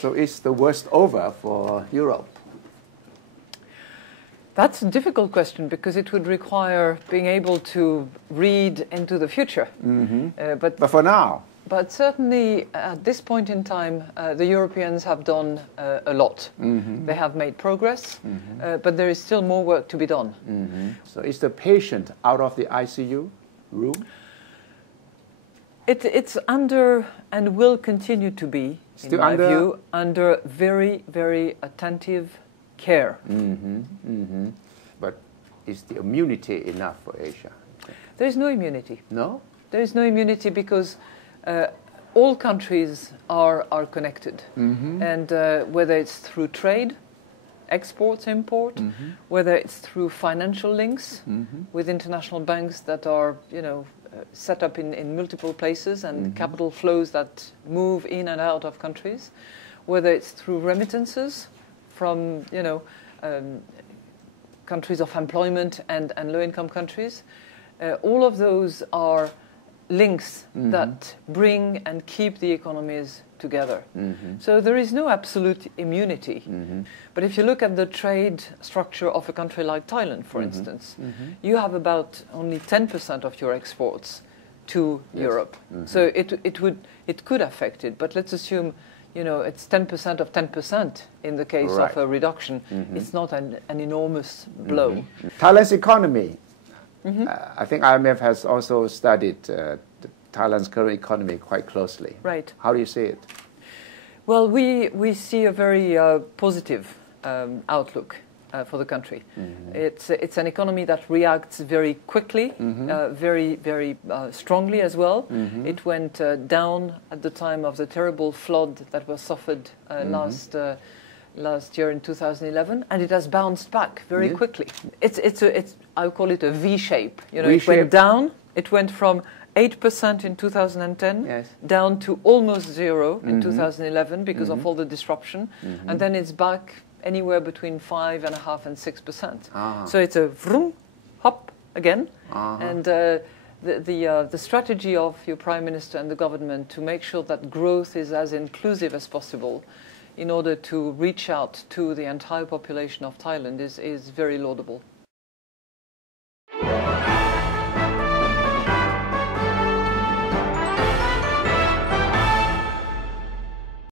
So is the worst over for Europe? That's a difficult question because it would require being able to read into the future. But for now? But certainly at this point in time, the Europeans have done a lot. They have made progress, but there is still more work to be done. So is the patient out of the ICU room? It's under and will continue to be, in my view, under very, very attentive care. But is the immunity enough for Asia? There is no immunity. No? There is no immunity because all countries are connected. And whether it's through trade, exports, import, whether it's through financial links with international banks that are, set up in multiple places and capital flows that move in and out of countries, whether it's through remittances from, countries of employment and low-income countries. All of those are links that bring and keep the economies together. So there is no absolute immunity. But if you look at the trade structure of a country like Thailand, for instance, you have about only 10% of your exports to Europe. So it could affect it. But let's assume it's 10% of 10% in the case of a reduction. It's not an enormous blow. Thailand's economy. I think IMF has also studied Thailand's current economy quite closely. Right. How do you see it? Well, we see a very positive outlook for the country. It's an economy that reacts very quickly, very, very strongly as well. It went down at the time of the terrible flood that was suffered last year in 2011, and it has bounced back very quickly. I call it a V shape. It went down. It went from 8% in 2010 down to almost zero in 2011 because of all the disruption, and then it's back anywhere between 5.5% and 6%. So it's a vroom, hop again, and the strategy of your Prime Minister and the government to make sure that growth is as inclusive as possible in order to reach out to the entire population of Thailand is very laudable.